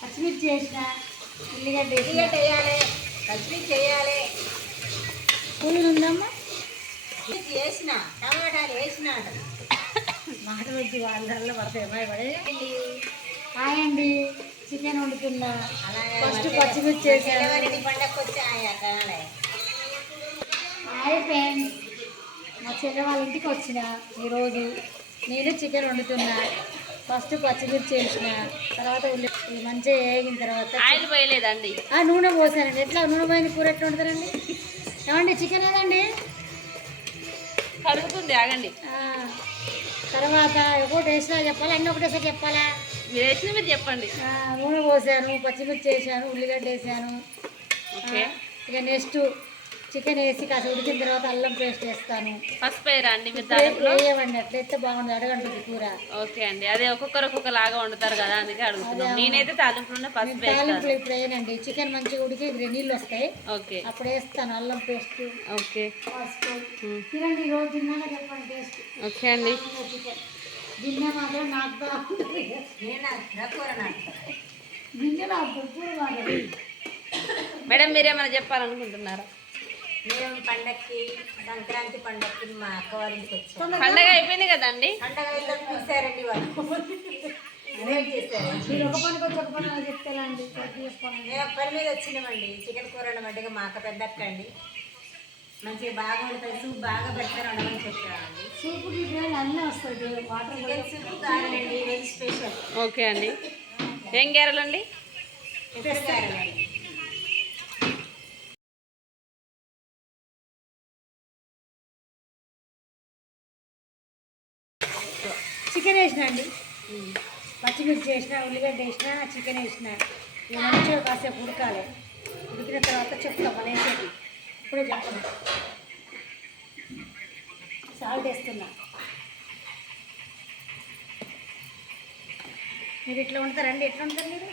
పచ్చిమిర్చి వేసిన. ఉల్లిగడ్డ వేసిన. ఉల్లిగడ్డ వేయాలి. పచ్చిమిర్చి చేయాలి పుల్లు ఉందమ్మా? పచ్చిమిర్చి వేసిన. టమాటాలు వేసిన. మాట వచ్చి వాళ్ళల్లో పడతాయి. హాయ్ అండి చికెన్ వండుతున్నా. ఫస్ట్ పచ్చిమిర్చి వేసాను. పండగకు హాయ్ ఫ్రెండ్స్ మా చెల్లె వాళ్ళ ఇంటికి వచ్చిన. ఈరోజు నేను చికెన్ వండుతున్నా. ఫస్ట్ పచ్చిమిర్చి వేసిన తర్వాత ఉల్లి మంచిగా వేగిన తర్వాత ఆయిల్ పోయలేదండి. ఆ నూనె పోసానండి. ఎట్లా? నూనె పోయిన కూర ఎట్లా వండుతారండి? ఏమండి చికెన్ ఏదండి? కడుగుతుంది ఆగండి. తర్వాత ఒకటి వేసినా చెప్పాలా? అన్నీ ఒకటేసారి చెప్పాలా? మీరు వేసిన మీరు చెప్పండి. నూనె పోసాను పచ్చిమిర్చి వేసాను ఉల్లిగడ్డ వేసాను. ఓకే. ఇక నెక్స్ట్ చికెన్ వేసి కాస్త ఉడికిన తర్వాత అల్లం పేస్ట్ వేస్తాను. పసుపు వేయరా అండి మీరు దాంట్లో? వేయమండి అట్లా ఎత్తే బాగుంది అడగంటుంది కూర. ఓకే అండి అదే ఒక్కొక్కరు ఒక్కొక్క లాగా వండుతారు కదా అందుకే అడుగుతున్నాం. నేనైతే తాలింపులోనే పసుపు తాలింపులు ఇప్పుడు వేయనండి. చికెన్ మంచిగా ఉడికి ఇప్పుడు నీళ్ళు వస్తాయి. ఓకే. అప్పుడు వేస్తాను అల్లం పేస్ట్ ఓకే. పసుపు. తినండి రోజు తిన్నాక చెప్పండి టేస్ట్. ఓకే అండి. గిన్నె మాత్రం నాకు బాగుంటుంది గిన్నె నాకు. కూర మేడం మీరేమైనా చెప్పాలనుకుంటున్నారా? మేము పండక్కి సంక్రాంతి పండక్కి మా అక్క వారి ఇంటికి వచ్చాం. పండగ అయిపోయింది కదండి? పండగ వెళ్తే పిలిచారండి వాళ్ళు. మీరు ఒక పనికి వచ్చి ఒక పని చెప్తే ఎలా అండి సర్ది చేసుకోండి మేము ఒక పని మీద వచ్చినామండి. చికెన్ కూర వండమంటే మా అక్క పెద్ద అక్క అండి. మంచిగా బాగా వండుతుంది సూప్ బాగా పెడతారు వండమని చెప్పారండి. వేలు అన్నీ వస్తాయి వాటర్ కూడా చికెన్ సూప్ కావాలండి వెజ్ స్పెషల్? ఓకే అండి. ఏం గేరలు అండి చికెన్ వేసిన అండి. పచ్చిమిర్చి వేసిన ఉల్లిగడ్డ వేసిన చికెన్ వేసిన. ఇక మంచిగా కాసేపు ఉడకాలి. ఉడికిన తర్వాత చెప్తాం మన వేసేది. ఇప్పుడే చెప్తాను సాల్ట్ వేస్తున్నా. మీరు ఇట్లా ఉంటారండి ఎట్లా ఉంటారు మీరు?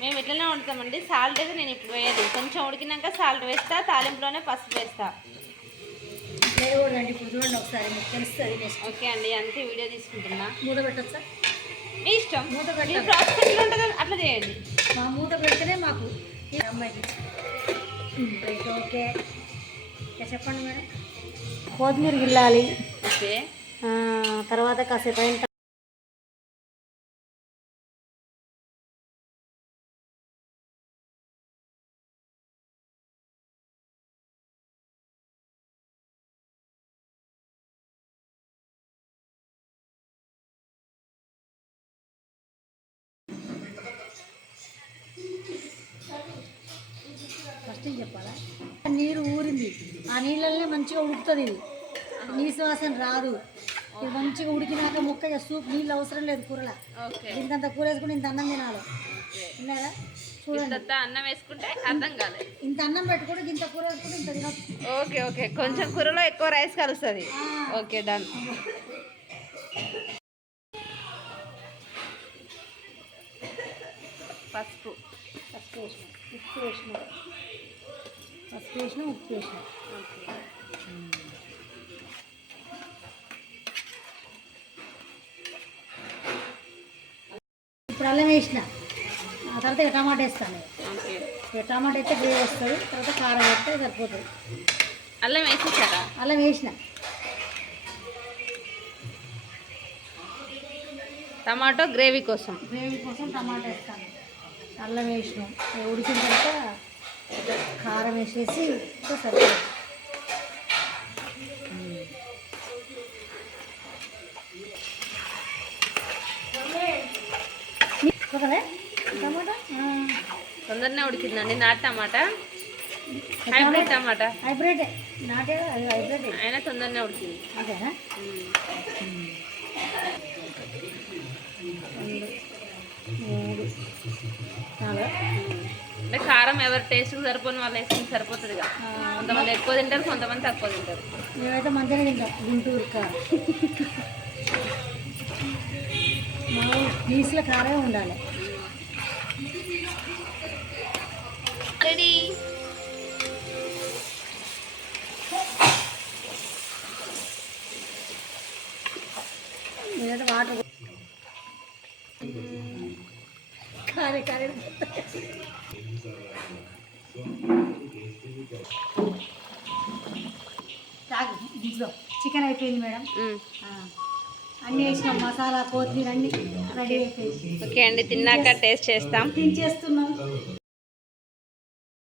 మేము ఇట్లనే వండుతామండి. సాల్ట్ అయితే నేను ఇప్పుడు వేయదు కొంచెం ఉడికినాక సాల్ట్ వేస్తా తాలింపులోనే పసుపు వేస్తా. లేదు కూడా అండి ఇప్పుడు చూడండి ఒకసారి మీకు తెలుస్తుంది నెక్స్ట్ ఓకే అండి అందుకే వీడియో తీసుకుంటున్నా. మూత పెట్టచ్చా? మీ ఇష్టం. మూత మీ పెట్టాలి ప్రాసెస్ ఎట్లా ఉంటుందో అట్లా చేయండి. మా మూత పెడితేనే మాకు అమ్మాయికి. ఓకే. ఇక చెప్పండి మేడం కొత్తిమీర గిల్లాలి. ఓకే. ఆ, తర్వాత కాసేపు అయిన ఏం చెప్పాలా? నీరు ఊరింది. ఆ నీళ్ళల్లో మంచిగా ఉడుకుతుంది ఇది. నీసు వాసన రాదు. ఇది మంచిగా ఉడికినాక ముక్క ఇక సూప్ నీళ్ళు అవసరం లేదు కూరలో. ఇంతంత కూర వేసుకుని ఇంత అన్నం తినాలి. విన్నారా చూడండి. అన్నం వేసుకుంటే అర్థం కాలేదు ఇంత అన్నం పెట్టుకుంటే ఇంత కూర వేసుకుంటే ఇంత తినొచ్చు ఓకే ఓకే. కొంచెం కూరలో ఎక్కువ రైస్ కలుస్తుంది. Okay done. పసుపు వేసిన. ఉప్పు వేసిన పసుపు వేసిన ఉప్పు వేసిన ఇప్పుడు అల్లం వేసిన ఆ తర్వాత ఇక టమాటా వేస్తాను. టమాటా అయితే గ్రేవీ వస్తుంది తర్వాత కారం వేస్తే సరిపోతుంది. అల్లం వేసేసారా? అల్లం వేసిన. టమాటో గ్రేవీ కోసం. గ్రేవీ కోసం టమాటా వేస్తాను. అల్లం వేసినాం. ఉడికిన తర్వాత కారం వేసేసి ఇంకా సరిపోతుంది. తొందరనే ఉడికిందండి. నాటు టమాటా. హైబ్రిడ్ టమాటా. హైబ్రిడ్. నాటే హైబ్రిడ్. అయినా తొందరనే ఉడికింది. అదేనా అంటే కారం ఎవరి టేస్ట్ సరిపోని వాళ్ళు వేసుకుని సరిపోతుంది కదా. కొంతమంది ఎక్కువ తింటారు కొంతమంది తక్కువ తింటారు. మేమైతే మంచిగా తింటాం గుంటూరు కారం మా పీసుల ఉండాలి. రెడీ చికెన్ అయిపోయింది మేడం. అన్నీ వేసినాం మసాలా కొత్తిమీర అన్నీ రెడీ అయిపోయింది. ఓకే అండి తిన్నాక టేస్ట్ చేస్తాం. దించేస్తున్నాం